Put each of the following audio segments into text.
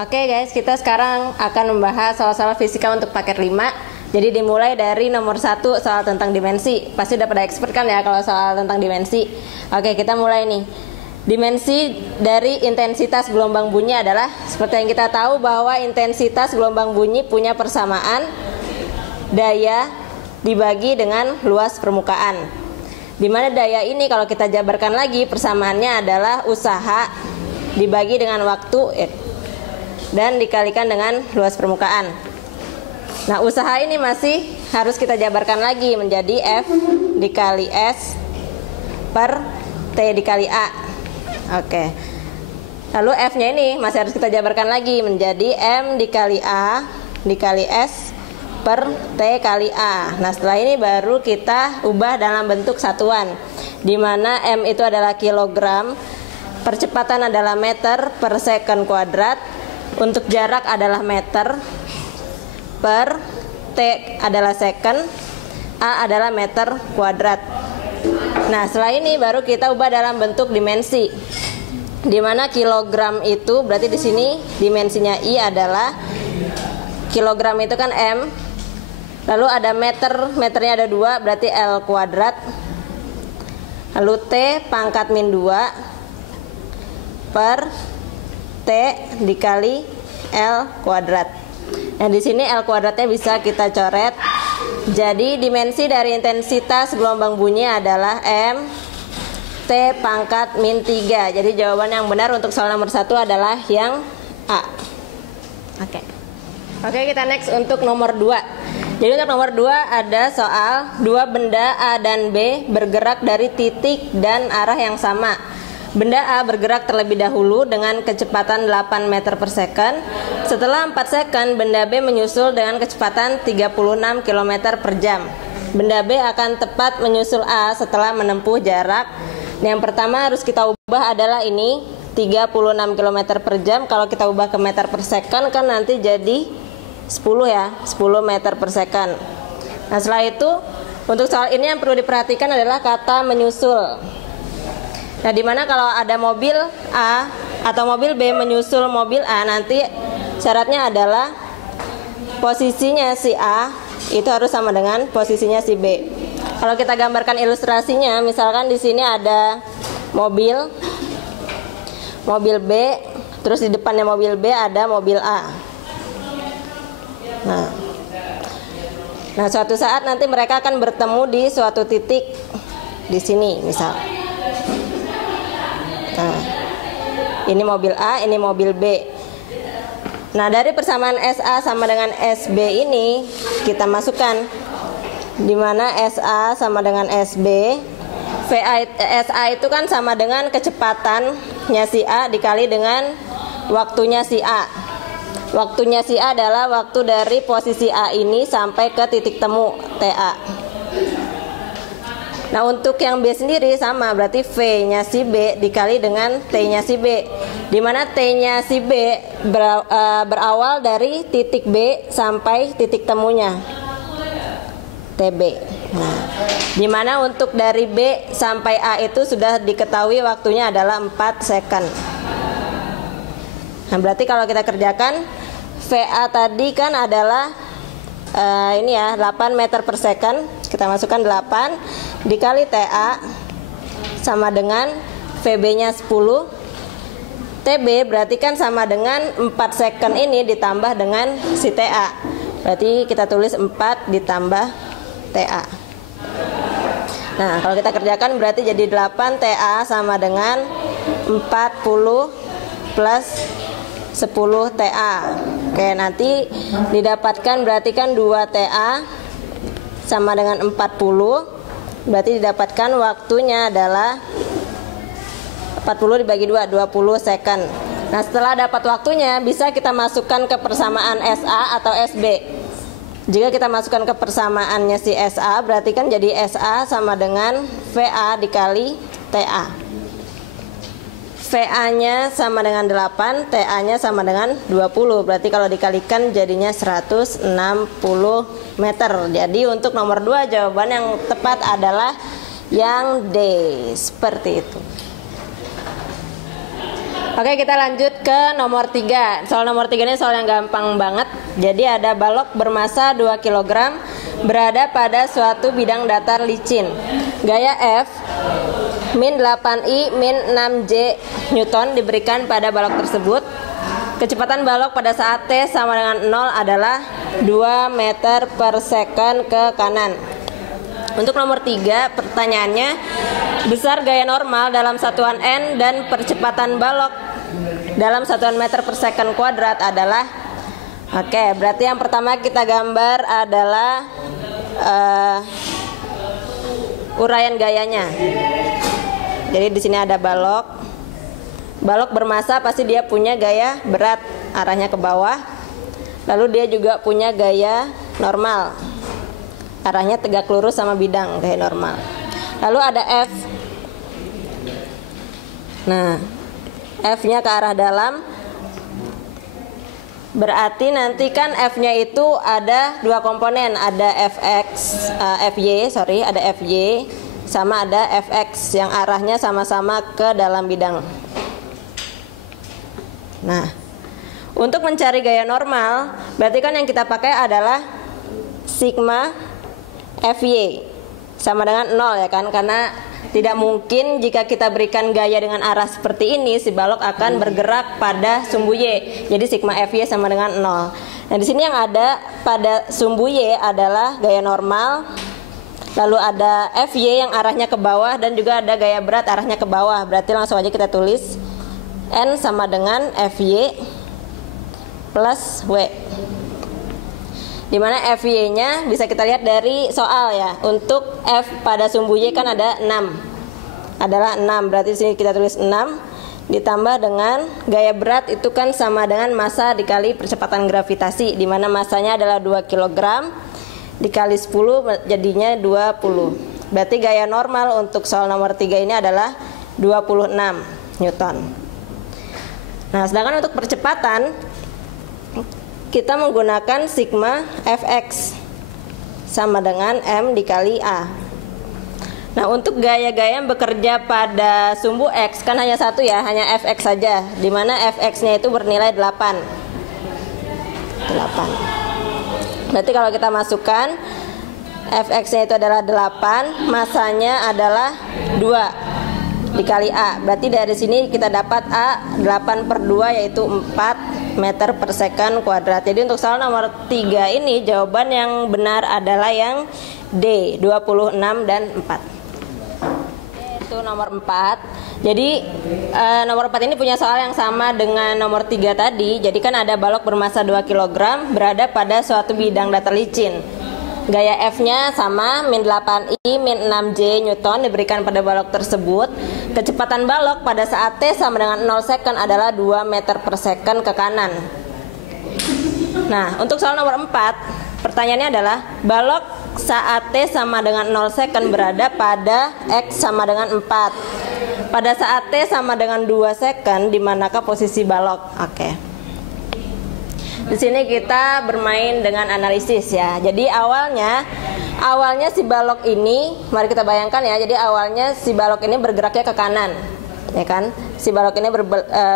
Oke guys, kita sekarang akan membahas soal-soal fisika untuk paket 5. Jadi dimulai dari nomor 1, soal tentang dimensi. Pasti udah pada expert kan ya kalau soal tentang dimensi. Oke, kita mulai nih. Dimensi dari intensitas gelombang bunyi adalah, seperti yang kita tahu bahwa intensitas gelombang bunyi punya persamaan daya dibagi dengan luas permukaan. Dimana daya ini kalau kita jabarkan lagi, persamaannya adalah usaha dibagi dengan waktu dan dikalikan dengan luas permukaan. Nah, usaha ini masih harus kita jabarkan lagi menjadi F dikali S per T dikali A. Oke. Lalu F-nya ini masih harus kita jabarkan lagi menjadi M dikali A dikali S per T kali A. Nah, setelah ini baru kita ubah dalam bentuk satuan, di mana M itu adalah kilogram, percepatan adalah meter per second kuadrat, untuk jarak adalah meter, per T adalah second, A adalah meter kuadrat. Nah, setelah ini baru kita ubah dalam bentuk dimensi, di mana kilogram itu berarti di sini dimensinya I adalah kilogram itu kan M, lalu ada meter, meternya ada 2 berarti L kuadrat, lalu T pangkat min 2 per T dikali L kuadrat. Nah, di sini L kuadratnya bisa kita coret. Jadi dimensi dari intensitas gelombang bunyi adalah M T pangkat min 3. Jadi jawaban yang benar untuk soal nomor 1 adalah yang A. Oke, kita next untuk nomor 2. Jadi untuk nomor 2 ada soal dua benda A dan B bergerak dari titik dan arah yang sama. Benda A bergerak terlebih dahulu dengan kecepatan 8 meter per second. Setelah 4 second, benda B menyusul dengan kecepatan 36 km per jam. Benda B akan tepat menyusul A setelah menempuh jarak. Yang pertama harus kita ubah adalah ini 36 km per jam. Kalau kita ubah ke meter per second kan nanti jadi 10 ya, 10 meter per second. Nah, setelah itu untuk soal ini yang perlu diperhatikan adalah kata menyusul. Nah, dimana kalau ada mobil A atau mobil B menyusul mobil A, nanti syaratnya adalah posisinya si A itu harus sama dengan posisinya si B. Kalau kita gambarkan ilustrasinya, misalkan di sini ada mobil B, terus di depannya mobil B ada mobil A. Nah, suatu saat nanti mereka akan bertemu di suatu titik di sini, misal. Nah, ini mobil A, ini mobil B. Nah, dari persamaan SA sama dengan SB ini kita masukkan, di mana SA sama dengan SB. SA itu kan sama dengan kecepatannya si A dikali dengan waktunya si A. Waktunya si A adalah waktu dari posisi A ini sampai ke titik temu TA. Nah, untuk yang B sendiri sama, berarti V-nya si B dikali dengan T-nya si B, di mana T-nya si B berawal dari titik B sampai titik temunya TB. Nah, di mana untuk dari B sampai A itu sudah diketahui waktunya adalah 4 second. Nah, berarti kalau kita kerjakan, VA tadi kan adalah ini ya, 8 meter per second. Kita masukkan 8 dikali TA sama dengan VB-nya 10. TB berarti kan sama dengan 4 second ini ditambah dengan si TA. Berarti kita tulis 4 ditambah TA. Nah, kalau kita kerjakan berarti jadi 8 TA sama dengan 40 plus 10 TA. Oke, nanti didapatkan berarti kan 2 TA sama dengan 40. Berarti didapatkan waktunya adalah 40 dibagi 2, 20 second. Nah, setelah dapat waktunya bisa kita masukkan ke persamaan SA atau SB. Jika kita masukkan ke persamaannya si SA, berarti kan jadi SA sama dengan VA dikali TA. VA-nya sama dengan 8, TA-nya sama dengan 20. Berarti kalau dikalikan jadinya 160 meter. Jadi untuk nomor 2 jawaban yang tepat adalah yang D. Seperti itu. Oke, kita lanjut ke nomor 3. Soal nomor 3 ini soal yang gampang banget. Jadi ada balok bermasa 2 kg berada pada suatu bidang datar licin. Gaya F min 8I min 6J Newton diberikan pada balok tersebut. Kecepatan balok pada saat T sama dengan 0 adalah 2 meter per second ke kanan. Untuk nomor 3, pertanyaannya, besar gaya normal dalam satuan N dan percepatan balok dalam satuan meter per second kuadrat adalah. Oke, berarti yang pertama kita gambar adalah uraian gayanya. Jadi di sini ada balok. Balok bermasa pasti dia punya gaya berat, arahnya ke bawah. Lalu dia juga punya gaya normal, arahnya tegak lurus sama bidang, gaya normal. Lalu ada F. Nah, F-nya ke arah dalam. Berarti nanti kan F-nya itu ada dua komponen, ada ada FY sama ada Fx yang arahnya sama-sama ke dalam bidang. Nah, untuk mencari gaya normal, berarti kan yang kita pakai adalah sigma Fy sama dengan 0 ya kan, karena tidak mungkin jika kita berikan gaya dengan arah seperti ini si balok akan bergerak pada sumbu Y. Jadi sigma Fy sama dengan 0. Nah, di sini yang ada pada sumbu Y adalah gaya normal. Lalu ada Fy yang arahnya ke bawah dan juga ada gaya berat arahnya ke bawah. Berarti langsung aja kita tulis N sama dengan Fy plus W. Dimana Fy-nya bisa kita lihat dari soal ya. Untuk F pada sumbu Y kan ada 6. Adalah 6. Berarti di sini kita tulis 6 ditambah dengan gaya berat itu kan sama dengan massa dikali percepatan gravitasi, dimana massanya adalah 2 kg dikali 10 jadinya 20. Berarti gaya normal untuk soal nomor 3 ini adalah 26 Newton. Nah, sedangkan untuk percepatan kita menggunakan sigma Fx sama dengan M dikali A. Nah, untuk gaya-gaya yang bekerja pada sumbu X kan hanya satu ya, hanya Fx saja, dimana Fx-nya itu bernilai 8. Berarti kalau kita masukkan Fx-nya itu adalah 8, masanya adalah 2 dikali A. Berarti dari sini kita dapat A 8 per 2 yaitu 4 meter per second kuadrat. Jadi untuk soal nomor 3 ini jawaban yang benar adalah yang D, 26 dan 4. Itu nomor 4. Jadi nomor 4 ini punya soal yang sama dengan nomor 3 tadi. Jadi kan ada balok bermassa 2 kg berada pada suatu bidang datar licin. Gaya F-nya sama, min 8I min 6J Newton diberikan pada balok tersebut. Kecepatan balok pada saat T sama dengan 0 second adalah 2 meter per second ke kanan. Nah, untuk soal nomor 4, pertanyaannya adalah balok saat T sama dengan 0 second berada pada X sama dengan 4. Pada saat T sama dengan 2 second, di manakah posisi balok? Oke. Di sini kita bermain dengan analisis ya. Jadi awalnya si balok ini, mari kita bayangkan ya. Jadi awalnya si balok ini bergeraknya ke kanan, ya kan? Si balok ini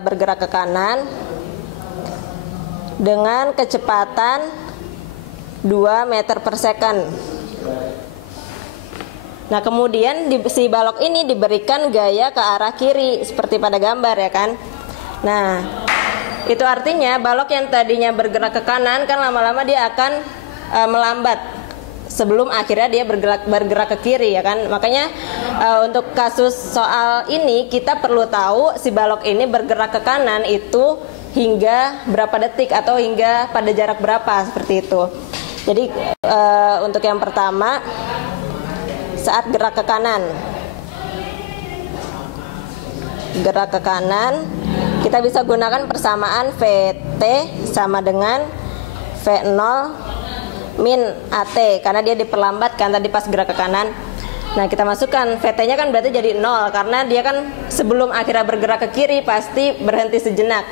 bergerak ke kanan dengan kecepatan 2 meter per second. Nah, kemudian si balok ini diberikan gaya ke arah kiri seperti pada gambar ya kan. Nah, itu artinya balok yang tadinya bergerak ke kanan kan lama-lama dia akan melambat sebelum akhirnya dia bergerak ke kiri ya kan. Makanya untuk kasus soal ini kita perlu tahu si balok ini bergerak ke kanan itu hingga berapa detik atau hingga pada jarak berapa, seperti itu. Jadi untuk yang pertama, saat gerak ke kanan, kita bisa gunakan persamaan VT sama dengan V0 min AT karena dia diperlambatkan tadi pas gerak ke kanan. Nah, kita masukkan VT-nya kan berarti jadi 0 karena dia kan sebelum akhirnya bergerak ke kiri pasti berhenti sejenak.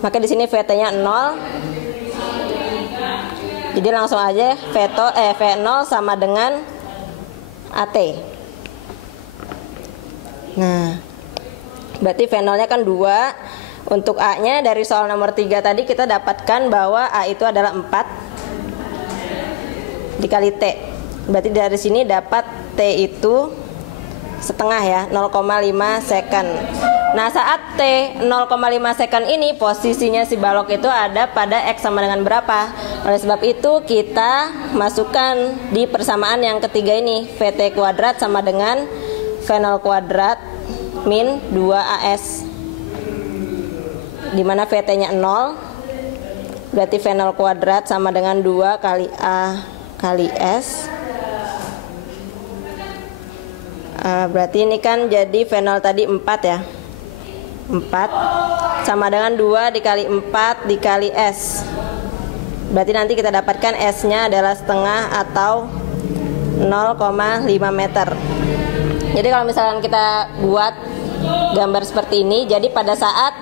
Maka di sini VT-nya 0. Jadi langsung aja V0 sama dengan AT. Nah, berarti V0-nya kan 2, Untuk A-nya dari soal nomor 3 tadi kita dapatkan bahwa A itu adalah 4 dikali T. Berarti dari sini dapat T itu setengah ya, 0,5 second. Nah, saat T 0,5 second ini posisinya si balok itu ada pada X sama dengan berapa? Oleh sebab itu kita masukkan di persamaan yang ketiga ini, VT kuadrat sama dengan V0 kuadrat min 2AS, dimana VT-nya 0, berarti V0 kuadrat sama dengan 2 kali A kali S. Berarti ini kan jadi V0 tadi 4 ya, 4 sama dengan 2 dikali 4 dikali S. Berarti nanti kita dapatkan S-nya adalah setengah atau 0,5 meter. Jadi kalau misalkan kita buat gambar seperti ini, jadi pada saat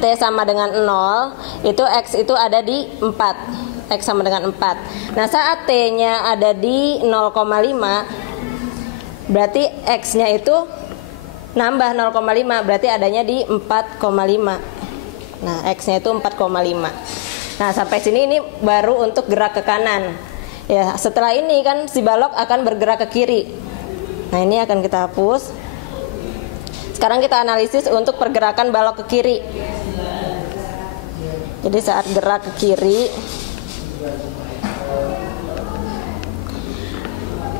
T sama dengan 0 itu X itu ada di 4, X sama dengan 4. Nah, saat T-nya ada di 0,5 berarti X-nya itu nambah 0,5, berarti adanya di 4,5. Nah, X-nya itu 4,5. Nah, sampai sini ini baru untuk gerak ke kanan. Ya, setelah ini kan si balok akan bergerak ke kiri. Nah, ini akan kita hapus. Sekarang kita analisis untuk pergerakan balok ke kiri. Jadi saat gerak ke kiri,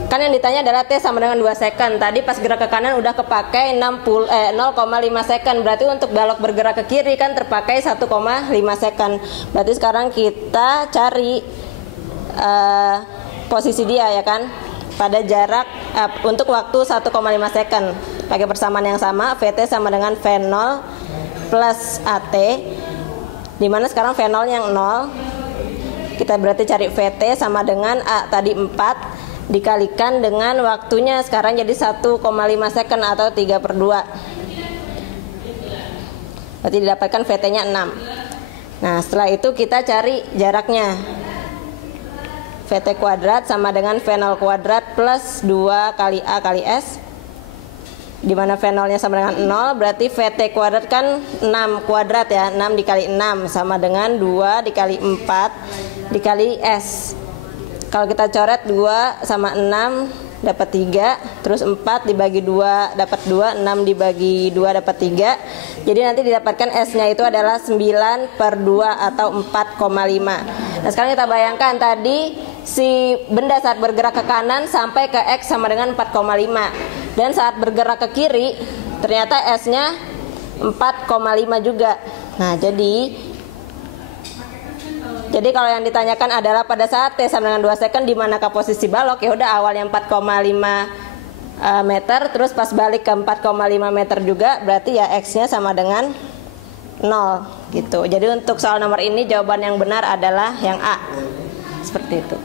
kan yang ditanya adalah T sama dengan 2 second. Tadi pas gerak ke kanan udah kepakai 0,5 second. Berarti untuk balok bergerak ke kiri kan terpakai 1,5 second. Berarti sekarang kita cari posisi dia ya kan, pada jarak untuk waktu 1,5 second. Pakai persamaan yang sama, VT sama dengan V0 plus AT, dimana sekarang V0 yang 0. Kita berarti cari VT sama dengan A tadi 4 dikalikan dengan waktunya sekarang jadi 1,5 second atau 3/2. Berarti didapatkan VT-nya 6. Nah, setelah itu kita cari jaraknya. VT kuadrat sama dengan V0 kuadrat plus 2 kali A kali S, dimana V0-nya sama dengan 0, berarti VT kuadrat kan 6 kuadrat ya, 6 dikali 6 sama dengan 2 dikali 4 dikali S. Kalau kita coret 2 sama 6 dapat 3, terus 4 dibagi 2 dapat 2, 6 dibagi 2 dapat 3. Jadi nanti didapatkan S-nya itu adalah 9/2 atau 4,5. Nah, sekarang kita bayangkan tadi si benda saat bergerak ke kanan sampai ke X sama dengan 4,5. Dan saat bergerak ke kiri ternyata S-nya 4,5 juga. Nah, jadi kalau yang ditanyakan adalah pada saat T sama dengan 2 second di manakah posisi balok, ya udah awalnya 4,5 meter, terus pas balik ke 4,5 meter juga, berarti ya X-nya sama dengan 0 gitu. Jadi untuk soal nomor ini jawaban yang benar adalah yang A. Seperti itu.